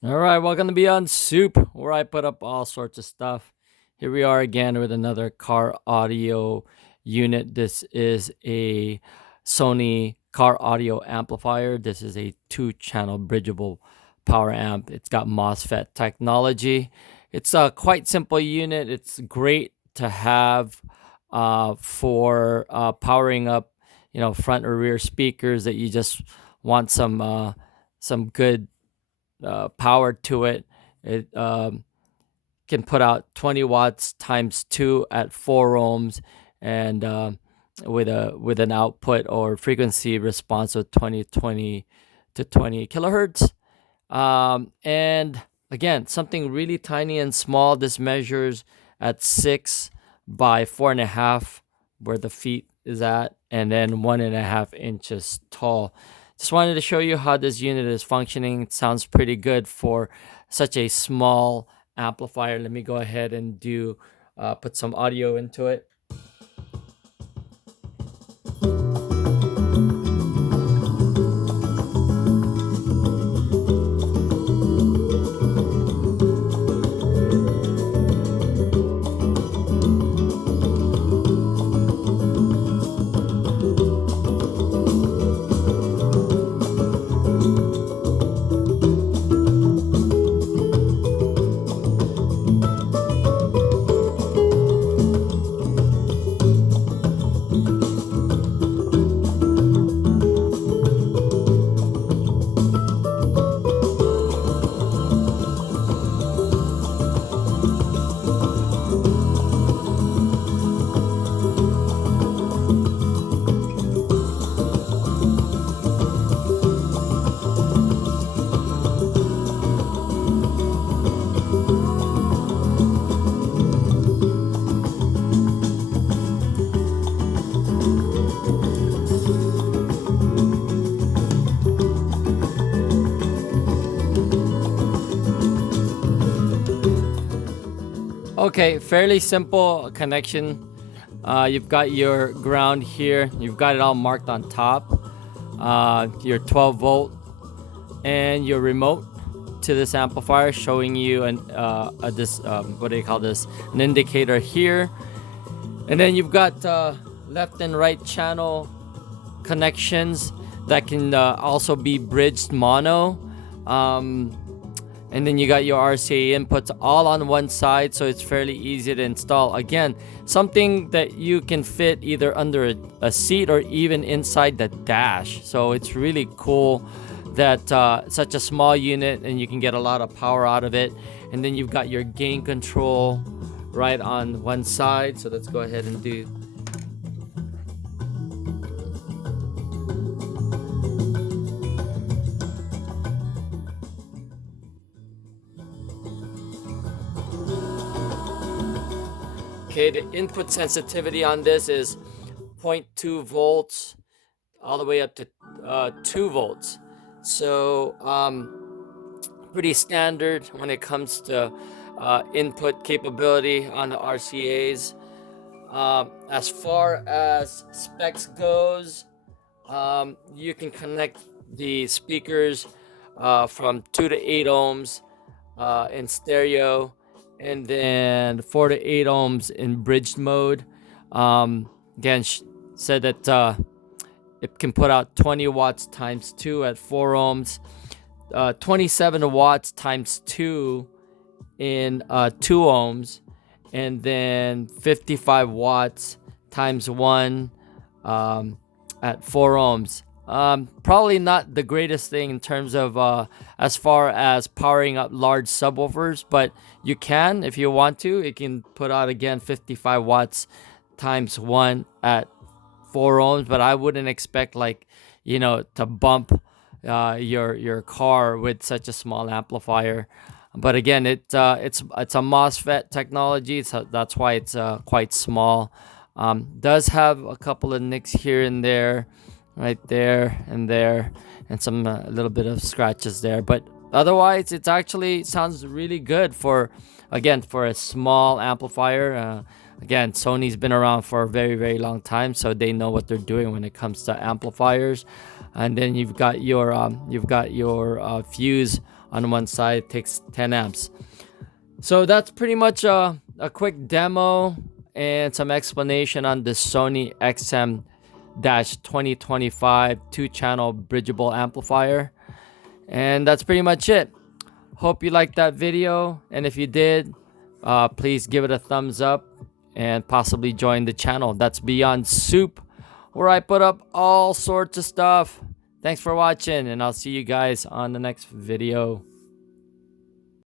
All right, welcome to Beyond Soup, where I put up all sorts of stuff. Here we are again with another car audio unit. This is a Sony car audio amplifier. This is a two-channel bridgeable power amp. It's got MOSFET technology. It's a quite simple unit. It's great to have for powering up, front or rear speakers that you just want some good power to it. It can put out 20 watts times two at 4 ohms, and with an output or frequency response of 20 to 20 kilohertz. And again, something really tiny and small. This measures at 6 by 4.5, where the feet is at, and then 1.5 inches tall. Just wanted to show you how this unit is functioning. It sounds pretty good for such a small amplifier. Let me go ahead and put some audio into it. Okay, fairly simple connection. You've got your ground here. You've got it all marked on top. Your 12 volt and your remote to this amplifier, showing you what do you call this? An indicator here. And then you've got left and right channel connections that can also be bridged mono. And then you got your RCA inputs all on one side, so it's fairly easy to install. Again, something that you can fit either under a seat or even inside the dash. So it's really cool that such a small unit, and you can get a lot of power out of it. And then you've got your gain control right on one side. So let's go ahead and do. Okay, the input sensitivity on this is 0.2 volts all the way up to 2 volts. So pretty standard when it comes to input capability on the RCAs. As far as specs goes, you can connect the speakers from 2 to 8 ohms in stereo, and then 4 to 8 ohms in bridged mode. Again, said that it can put out 20 watts times 2 at 4 ohms, 27 watts times 2 in 2 ohms, and then 55 watts times 1 at 4 ohms. Probably not the greatest thing in terms of as far as powering up large subwoofers, but you can, if you want to. It can put out again 55 watts times 1 at 4 ohms, but I wouldn't expect to bump your car with such a small amplifier. But again, it's a MOSFET technology, so that's why it's quite small. Does have a couple of nicks here and there, right there, and some a little bit of scratches there. But otherwise, it's actually sounds really good for a small amplifier. Again, Sony's been around for a very, very long time, so they know what they're doing when it comes to amplifiers. And then you've got your fuse on one side. It takes 10 amps. So that's pretty much a quick demo and some explanation on the Sony XM-2025 2-channel bridgeable amplifier. And that's pretty much it. Hope you liked that video, and if you did, please give it a thumbs up and possibly join the channel. That's Beyond Soup, where I put up all sorts of stuff. Thanks for watching, and I'll see you guys on the next video.